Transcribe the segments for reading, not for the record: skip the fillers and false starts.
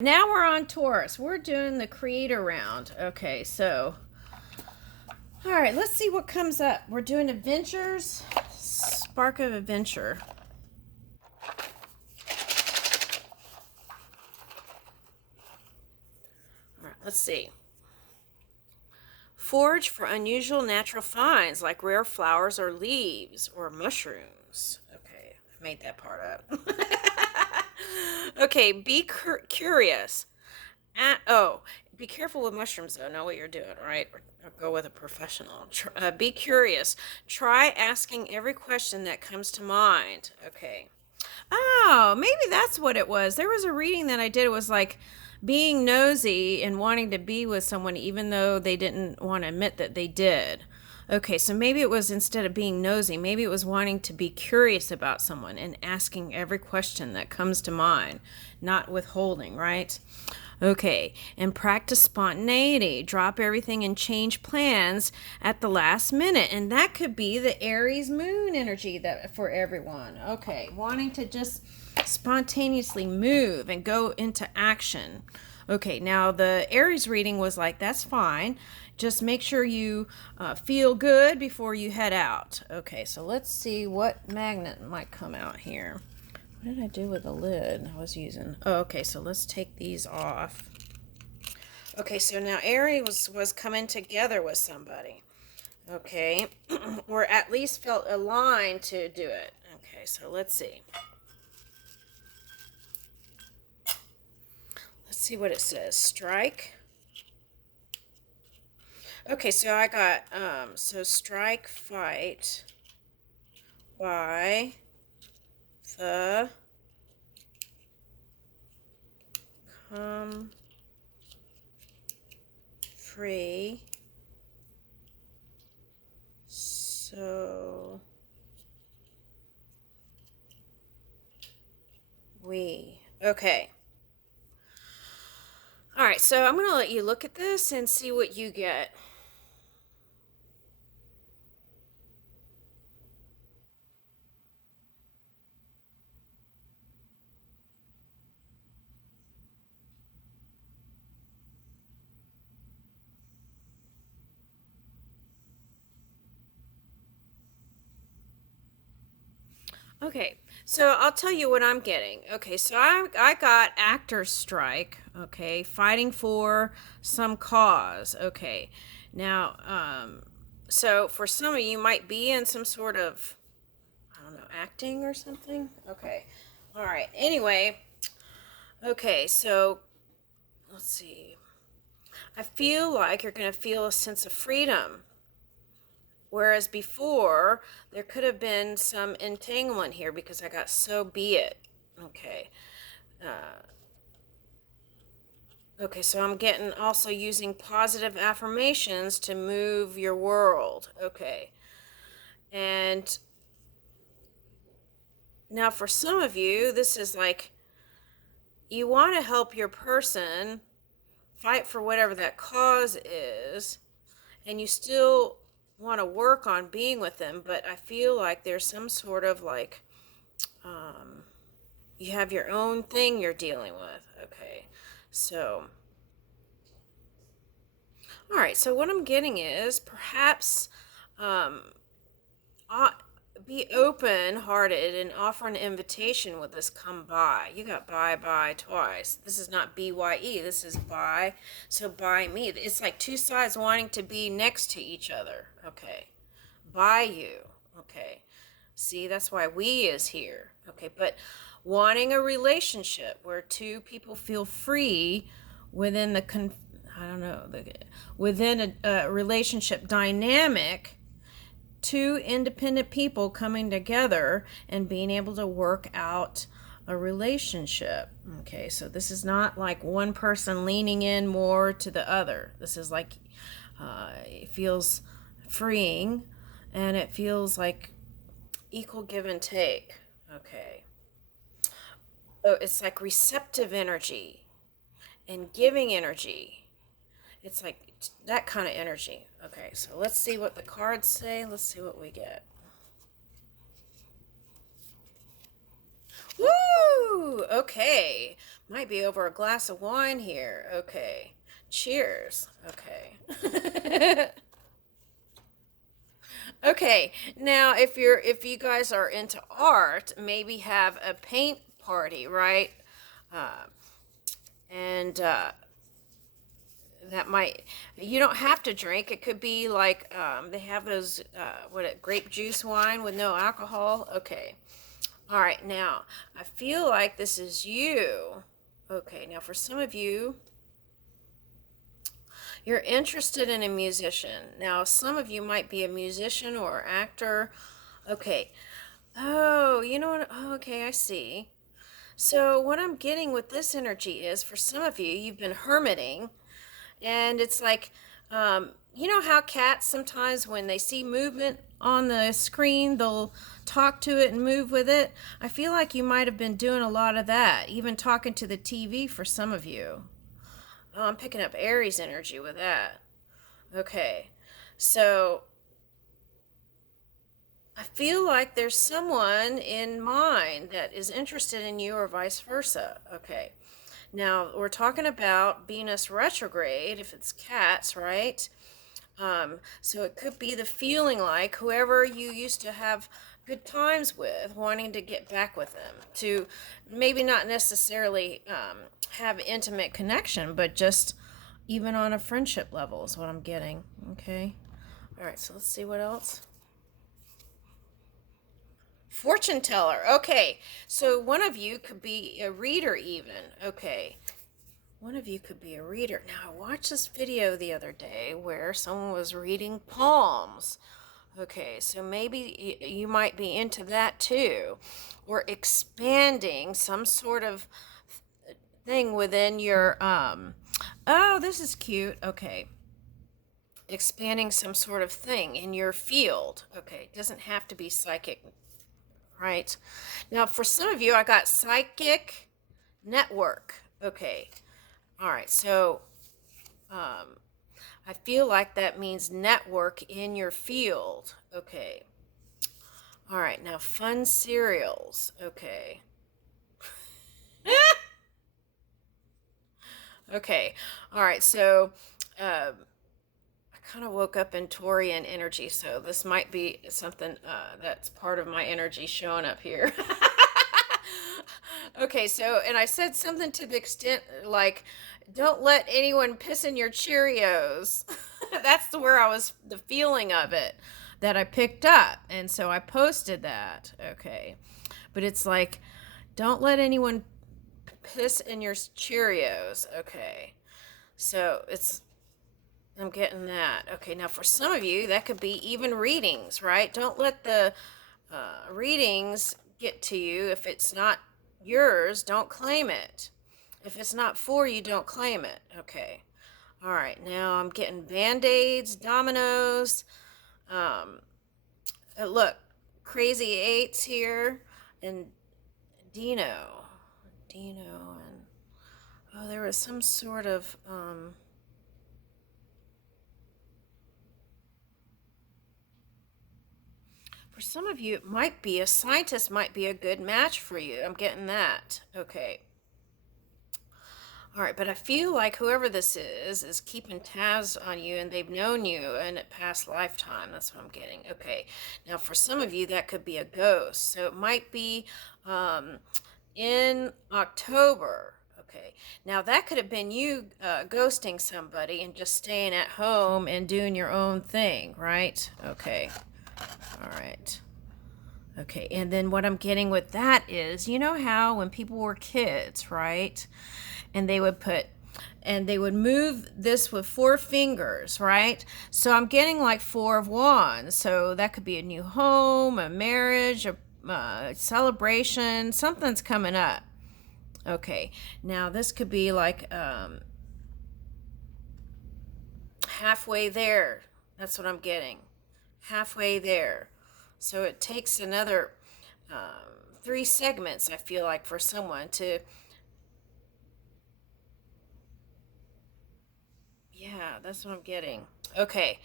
Now we're on Taurus. We're doing the creator round. Okay, so all right, let's see what comes up. We're doing adventures, spark of adventure. All right, let's see. Forage for unusual natural finds like rare flowers or leaves or mushrooms. Okay, I made that part up. Okay, be curious. Be careful with mushrooms though. Know what you're doing, right? Or go with a professional. Be curious. Try asking every question that comes to mind. Okay. Oh, maybe that's what it was. There was a reading that I did. It was like being nosy and wanting to be with someone even though they didn't want to admit that they did. Okay, so maybe it was instead of being nosy, maybe it was wanting to be curious about someone and asking every question that comes to mind, not withholding, right? Okay, and practice spontaneity. Drop everything and change plans at the last minute. And that could be the Aries moon energy that for everyone. Okay, wanting to just spontaneously move and go into action. Okay, now the Aries reading was like, that's fine. Just make sure you feel good before you head out. Okay, so let's see what magnet might come out here. What did I do with the lid I was using? Oh, okay, so let's take these off. Okay, so now Aries was coming together with somebody. Okay, or at least felt aligned to do it. Okay, so let's see. Let's see what it says. Strike. Okay, so I got, so strike, fight by the come free so we. Okay. All right, so I'm going to let you look at this and see what you get. Okay, so I'll tell you what I'm getting. Okay, so I got actor's strike. Okay, fighting for some cause. Okay, now, so for some of you might be in some sort of, I don't know, acting or something. Okay, all right. Anyway, okay, so let's see. I feel like you're going to feel a sense of freedom. Whereas before, there could have been some entanglement here because I got so be it. Okay. Okay, so I'm getting also using positive affirmations to move your world. Okay. And now for some of you, this is like you want to help your person fight for whatever that cause is, and you still want to work on being with them, but I feel like there's some sort of like you have your own thing you're dealing with. Okay, so all right, so what I'm getting is perhaps uh, be open-hearted and offer an invitation with this come by. You got by twice. This is not BYE, this is by, so by me. It's like two sides wanting to be next to each other. Okay, by you. Okay, see, that's why we is here. Okay, but wanting a relationship where two people feel free within the I don't know, within a relationship dynamic, two independent people coming together and being able to work out a relationship. Okay, so this is not like one person leaning in more to the other. This is like it feels freeing and it feels like equal give and take. Okay. Oh, it's like receptive energy and giving energy. It's like that kind of energy. Okay, so let's see what the cards say. Let's see what we get. Woo! Okay. Might be over a glass of wine here. Okay. Cheers. Okay. Okay. Now, if you guys are into art, maybe have a paint party, right? Uh, and that might, you don't have to drink. It could be like they have those grape juice wine with no alcohol. Okay. All right, now I feel like this is you. Okay, now for some of you, you're interested in a musician. Now, some of you might be a musician or actor. Okay. Oh, you know what? Oh, okay, I see. So, what I'm getting with this energy is for some of you, you've been hermiting, and it's like, you know how cats sometimes, when they see movement on the screen, they'll talk to it and move with it? I feel like you might have been doing a lot of that, even talking to the TV for some of you. Oh, I'm picking up Aries energy with that. Okay. So I feel like there's someone in mind that is interested in you or vice versa. Okay. Now we're talking about Venus retrograde if it's cats, right? So it could be the feeling like whoever you used to have good times with, wanting to get back with them, to maybe not necessarily have intimate connection, but just even on a friendship level is what I'm getting. Okay. All right. So let's see what else. Fortune teller. Okay. So one of you could be a reader, even. Okay. One of you could be a reader. Now, I watched this video the other day where someone was reading palms. Okay, so maybe you might be into that too, or expanding some sort of thing within your oh, this is cute. Okay. Expanding some sort of thing in your field. Okay, it doesn't have to be psychic, right? Now, for some of you, I got psychic network. Okay. All right. So, I feel like that means network in your field. Okay. All right. Now, fun cereals. Okay. Okay. All right. So, I kind of woke up in Taurian energy, so this might be something that's part of my energy showing up here. Okay, so, and I said something to the extent like, don't let anyone piss in your Cheerios. That's where I was, the feeling of it that I picked up. And so I posted that. Okay. But it's like, don't let anyone piss in your Cheerios. Okay. So it's, I'm getting that. Okay, now for some of you, that could be even readings, right? Don't let the readings get to you. If it's not yours, don't claim it. If it's not for you, don't claim it. Okay. All right, now I'm getting band-aids, dominoes. Um, look, crazy eights here, and Dino. Dino, and oh, there was some sort of for some of you, it might be a scientist, might be a good match for you. I'm getting that. Okay. All right, but I feel like whoever this is keeping tabs on you and they've known you in a past lifetime. That's what I'm getting. Okay. Now, for some of you, that could be a ghost. So it might be um, in October. Okay. Now, that could have been you ghosting somebody and just staying at home and doing your own thing, right? Okay. All right. Okay, and then what I'm getting with that is, you know how when people were kids, right? And they would put, and they would move this with four fingers, right? So I'm getting like four of wands. So that could be a new home, a marriage, a celebration, something's coming up. Okay, now this could be like halfway there. That's what I'm getting. Halfway there. So it takes another three segments, I feel like, for someone to, yeah, that's what I'm getting. Okay,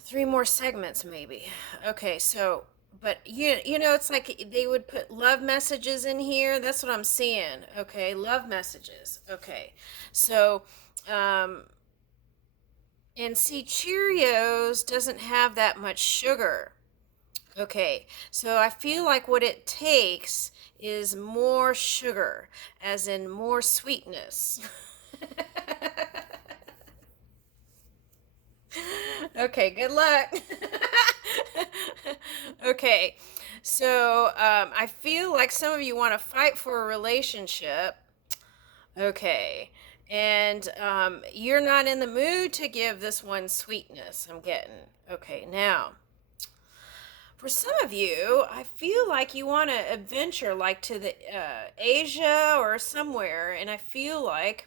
three more segments, maybe. Okay, so But it's like they would put love messages in here. That's what I'm seeing. Okay, love messages. Okay, so and see, Cheerios doesn't have that much sugar. Okay, so I feel like what it takes is more sugar, as in more sweetness. Okay, good luck. Okay, so I feel like some of you want to fight for a relationship. Okay, and you're not in the mood to give this one sweetness, I'm getting. Okay, now, for some of you, I feel like you want to adventure like to the Asia or somewhere, and I feel like,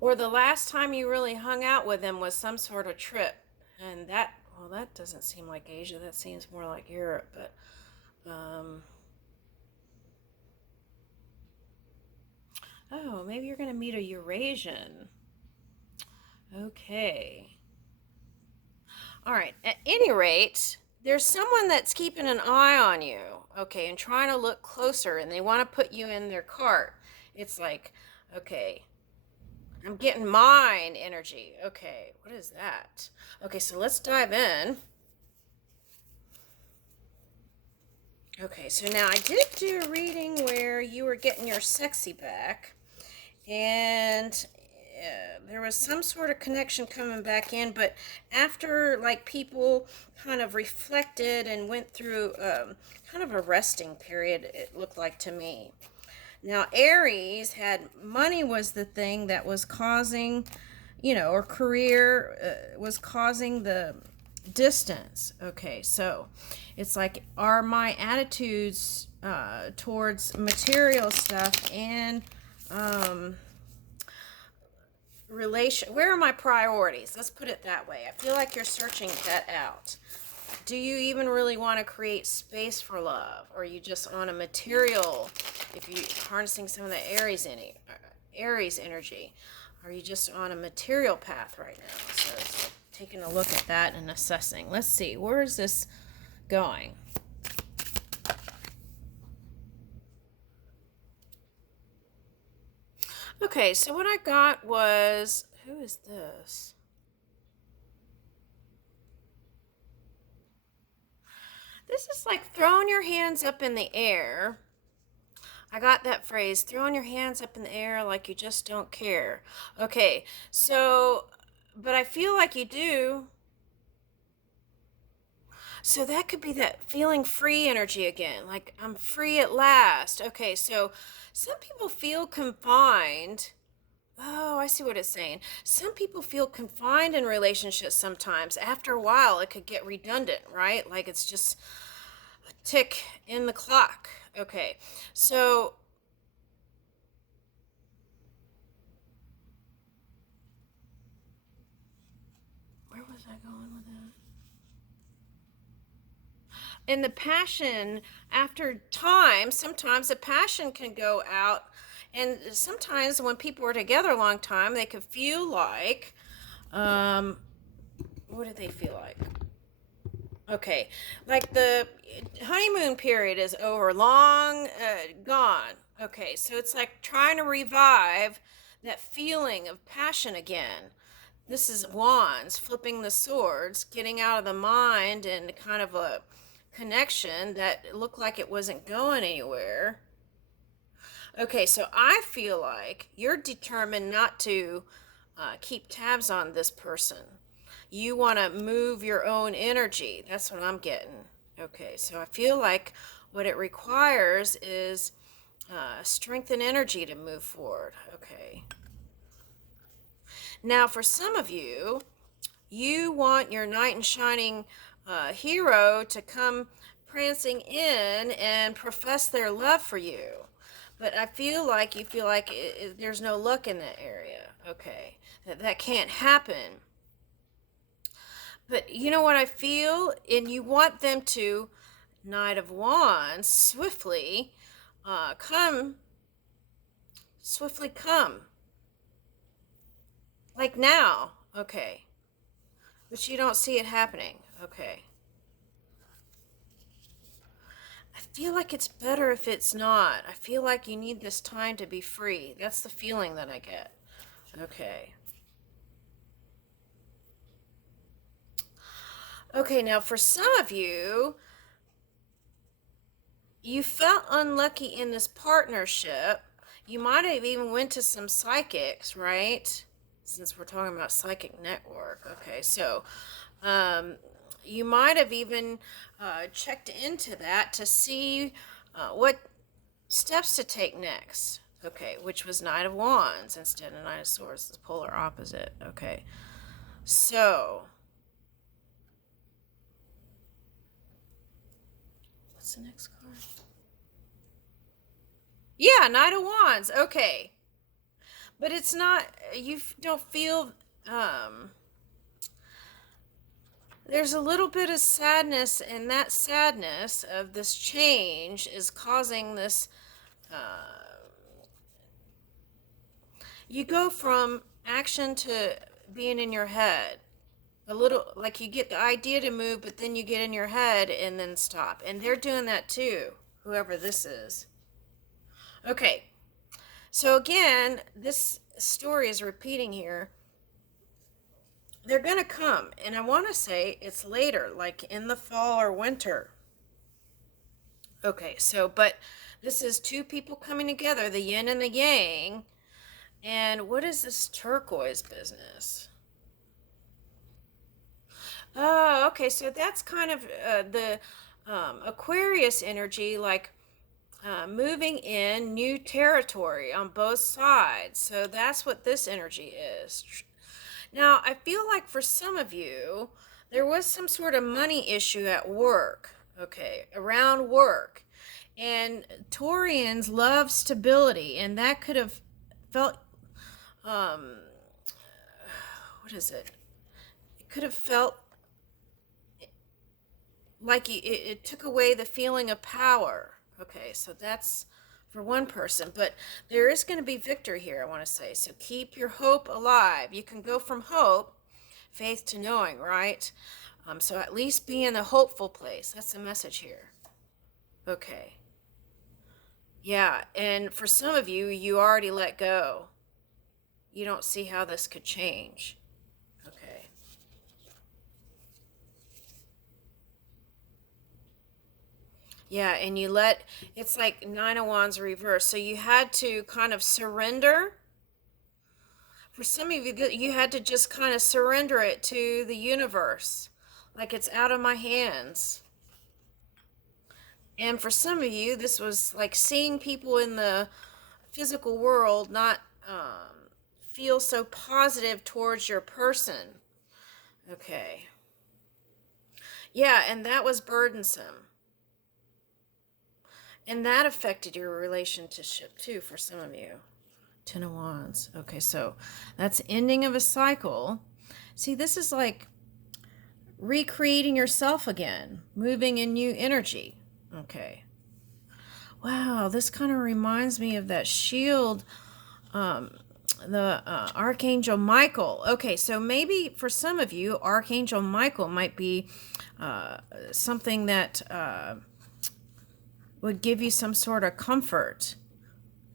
or the last time you really hung out with them was some sort of trip. And that, well, that doesn't seem like Asia. That seems more like Europe. But, oh, maybe you're going to meet a Eurasian. Okay. All right. At any rate, there's someone that's keeping an eye on you, okay, and trying to look closer, and they want to put you in their cart. It's like, okay, I'm getting mine energy. Okay, what is that? Okay, so let's dive in. Okay, so now I did do a reading where you were getting your sexy back, and there was some sort of connection coming back in, but after like people kind of reflected and went through kind of a resting period, it looked like to me. Now, Aries had money was the thing that was causing, or career was causing the distance. Okay, so it's like, are my attitudes towards material stuff and where are my priorities? Let's put it that way. I feel like you're searching that out. Do you even really want to create space for love, or are you just on a material? If you're harnessing some of the Aries energy, are you just on a material path right now? So taking a look at that and assessing. Let's see, where is this going? Okay, so what I got was, who is this? This is like throwing your hands up in the air. I got that phrase, throwing your hands up in the air like you just don't care. Okay, so, but I feel like you do. So that could be that feeling free energy again, like I'm free at last. Okay, so some people feel confined. Oh, I see what it's saying. Some people feel confined in relationships sometimes. After a while, it could get redundant, right? Like it's just a tick in the clock. Okay, so where was I going with that? And the passion, after time, sometimes the passion can go out. And sometimes when people are together a long time, they could feel like, um, what do they feel like? Okay, like the honeymoon period is over, long gone. Okay, so it's like trying to revive that feeling of passion again. This is wands, flipping the swords, getting out of the mind and kind of a connection that looked like it wasn't going anywhere. Okay, so I feel like you're determined not to keep tabs on this person. You want to move your own energy. That's what I'm getting. Okay, so I feel like what it requires is strength and energy to move forward. Okay. Now, for some of you, you want your knight in shining hero to come prancing in and profess their love for you. But I feel like you feel like there's no luck in that area. Okay, that can't happen. But you know what I feel? And you want them to, Knight of Wands, come, swiftly come. Like now. Okay. But you don't see it happening. Okay. I feel like it's better if it's not. I feel like you need this time to be free. That's the feeling that I get. Okay. Okay, now for some of you, you felt unlucky in this partnership. You might have even went to some psychics, right? Since we're talking about psychic network. Okay, so you might have even checked into that to see what steps to take next. Okay, which was Knight of Wands instead of Knight of Swords, the polar opposite. Okay, so what's the next card? Yeah, Knight of Wands. Okay, but it's not. You don't feel. There's a little bit of sadness, and that sadness of this change is causing this. You go from action to being in your head. A little like you get the idea to move, but then you get in your head and then stop. And they're doing that too, whoever this is. Okay, so again, this story is repeating here. They're going to come, and I want to say it's later, like in the fall or winter. Okay, so, but this is two people coming together, the yin and the yang. And what is this turquoise business? Oh, okay, so that's kind of the Aquarius energy, like moving in new territory on both sides. So that's what this energy is. Now, I feel like for some of you, there was some sort of money issue at work, okay, around work. And Taurians love stability, and that could have felt, what is it? It could have felt like it took away the feeling of power. Okay, so that's for one person, but there is going to be victory here, I want to say. So keep your hope alive. You can go from hope, faith to knowing, right? So at least be in the hopeful place. That's the message here. Okay. Yeah, and for some of you, you already let go. You don't see how this could change. Okay. Yeah, and you let, it's like Nine of Wands reverse. So you had to kind of surrender. For some of you, you had to just kind of surrender it to the universe. Like it's out of my hands. And for some of you, this was like seeing people in the physical world not feel so positive towards your person. Okay. Yeah, and that was burdensome. And that affected your relationship too for some of you. Ten of Wands. Okay, so that's ending of a cycle. See, this is like recreating yourself again, moving in new energy. Okay. Wow, this kind of reminds me of that shield, the Archangel Michael. Okay, so maybe for some of you, Archangel Michael might be something that would give you some sort of comfort.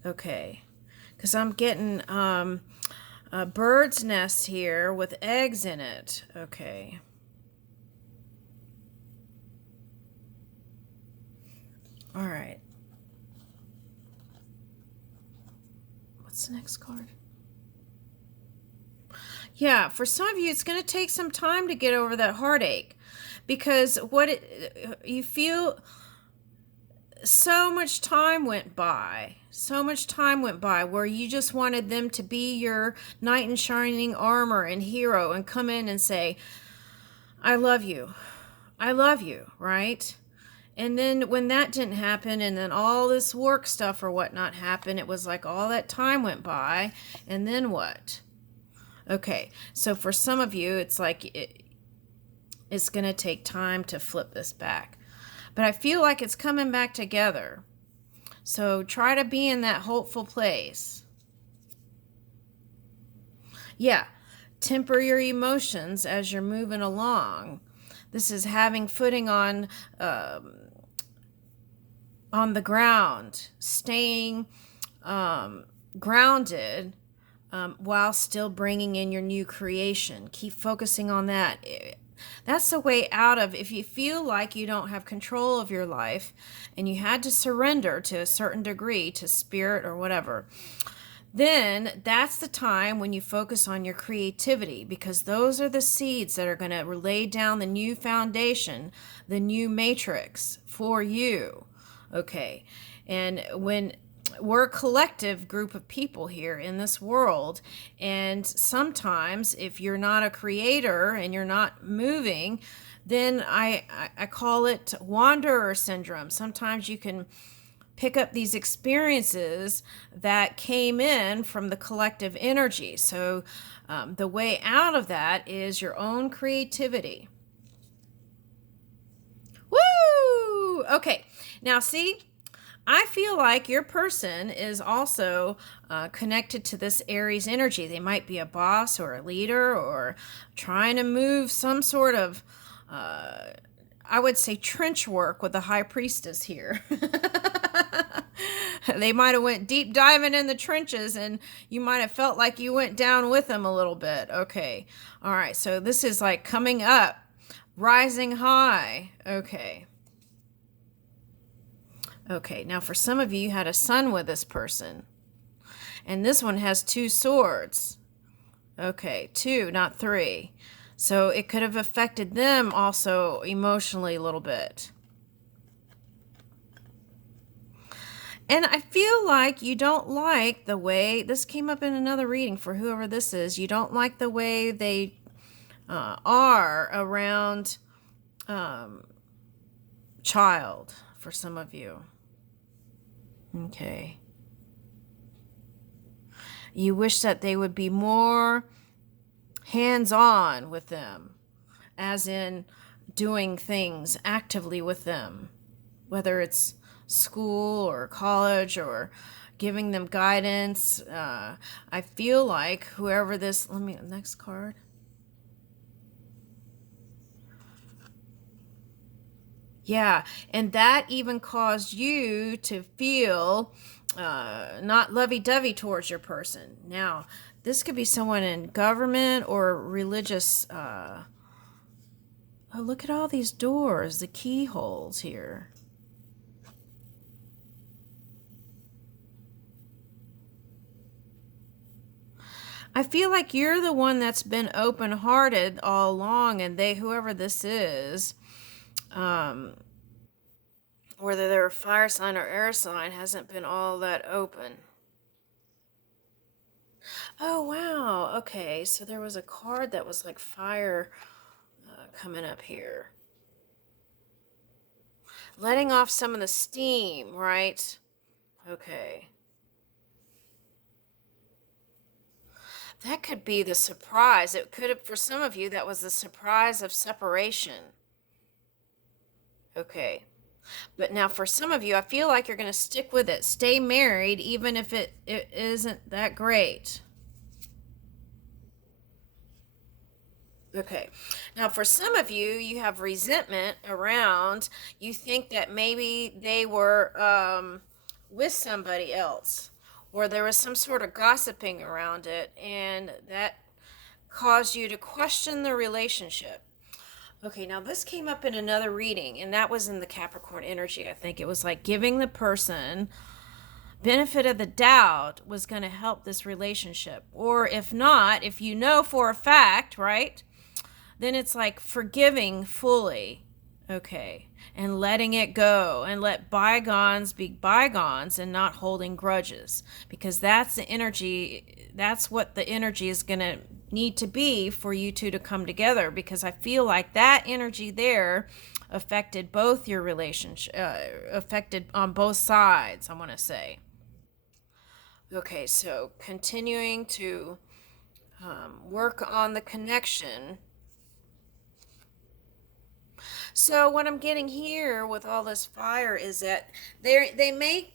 Okay, because I'm getting a bird's nest here with eggs in it. Okay. All right. What's the next card? Yeah, for some of you, it's going to take some time to get over that heartache because you feel so much time went by. So much time went by where you just wanted them to be your knight in shining armor and hero and come in and say, I love you. I love you, right? And then when that didn't happen and then all this work stuff or whatnot happened, it was like all that time went by and then what? Okay, so for some of you, it's like it's going to take time to flip this back. But I feel like it's coming back together. So try to be in that hopeful place. Yeah, temper your emotions as you're moving along. This is having footing on the ground, staying grounded while still bringing in your new creation. Keep focusing on that. That's the way out of, if you feel like you don't have control of your life and you had to surrender to a certain degree to spirit or whatever, then that's the time when you focus on your creativity, because those are the seeds that are going to lay down the new foundation, the new matrix for you. Okay. And when we're a collective group of people here in this world, and sometimes if you're not a creator and you're not moving, then I call it wanderer syndrome. Sometimes you can pick up these experiences that came in from the collective energy. So the way out of that is your own creativity. Woo! Okay, now see, I feel like your person is also connected to this Aries energy. They might be a boss or a leader or trying to move some sort of, I would say, trench work with the high priestess here. They might have went deep diving in the trenches and you might have felt like you went down with them a little bit. Okay. All right. So this is like coming up, rising high. Okay. Okay. Now for some of you, you had a son with this person. And this one has 2 swords. Okay. 2, not 3. So it could have affected them also emotionally a little bit. And I feel like you don't like the way, this came up in another reading for whoever this is, you don't like the way they are around child for some of you. Okay. You wish that they would be more hands-on with them, as in doing things actively with them, whether it's school or college or giving them guidance. I feel like whoever this, next card. Yeah, and that even caused you to feel not lovey-dovey towards your person. Now, this could be someone in government or religious. Oh, look at all these doors, the keyholes here. I feel like you're the one that's been open-hearted all along, and they, whoever this is, whether they're a fire sign or air sign, hasn't been all that open. Oh, wow. Okay, so there was a card that was like fire coming up here. Letting off some of the steam, right? Okay. That could be the surprise. It could have, for some of you, that was the surprise of separation. Okay. But now for some of you, I feel like you're going to stick with it. Stay married, even if it isn't that great. Okay. Now for some of you, you have resentment around. You think that maybe they were with somebody else, or there was some sort of gossiping around it, and that caused you to question the relationship. Okay, now this came up in another reading, and that was in the Capricorn energy. I think it was like giving the person benefit of the doubt was going to help this relationship. Or if not, if you know for a fact, right, then it's like forgiving fully. Okay, and letting it go and let bygones be bygones and not holding grudges, because that's the energy, that's what the energy is going to need to be for you two to come together, because I feel like that energy there affected both your relationship, affected on both sides, I want to say. Okay, so continuing to work on the connection. So what I'm getting here with all this fire is that they may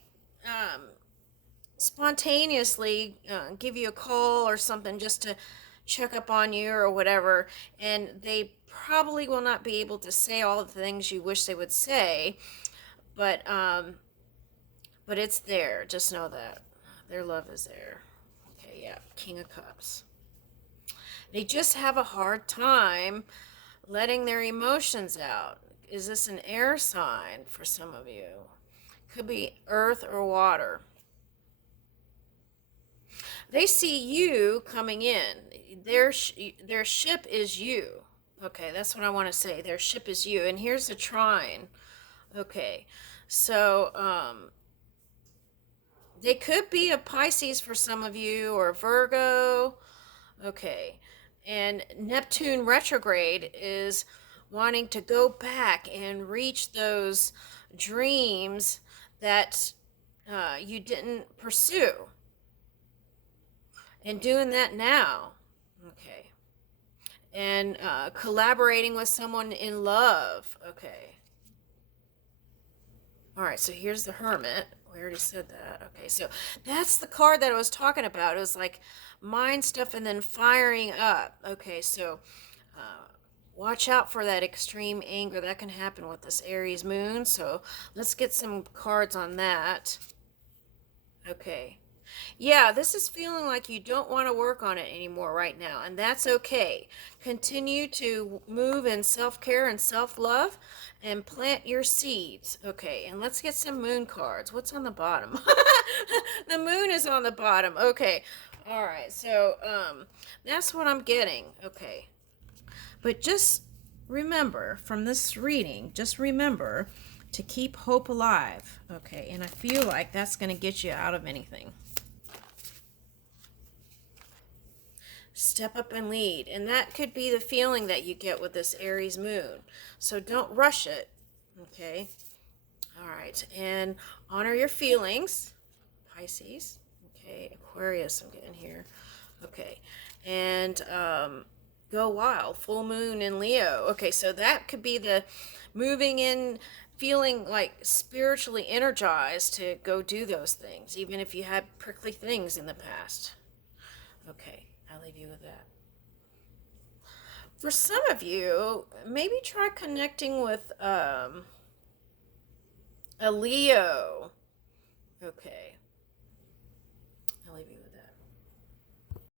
spontaneously give you a call or something just to check up on you or whatever, and they probably will not be able to say all the things you wish they would say, but it's there. Just know that their love is there. Okay, yeah, King of Cups. They just have a hard time letting their emotions out. Is this an air sign for some of you? Could be earth or water. They see you coming in. Their ship is you. Okay, that's what I want to say. Their ship is you. And here's the trine. Okay, so they could be a Pisces for some of you, or Virgo. Okay, and Neptune retrograde is wanting to go back and reach those dreams that you didn't pursue, and doing that now. Okay, and collaborating with someone in love. Okay. All right, so here's the Hermit. We already said that. Okay, so that's the card that I was talking about. It was like mind stuff and then firing up. Okay, so watch out for that extreme anger. That can happen with this Aries moon. So let's get some cards on that. Okay. Yeah, this is feeling like you don't want to work on it anymore right now, and that's okay. Continue to move in self-care and self-love and plant your seeds. Okay, and let's get some moon cards. What's on the bottom? The moon is on the bottom. Okay. All right. So, that's what I'm getting. Okay. But just remember from this reading, just remember to keep hope alive. Okay, and I feel like that's going to get you out of anything. Step up and lead. And that could be the feeling that you get with this Aries moon. So don't rush it. Okay. All right. And honor your feelings. Pisces. Okay. Aquarius, I'm getting here. Okay. And go wild. Full moon in Leo. Okay. So that could be the moving in, feeling like spiritually energized to go do those things, even if you had prickly things in the past. Okay. I'll leave you with that. For some of you, maybe try connecting with a Leo. Okay. I'll leave you with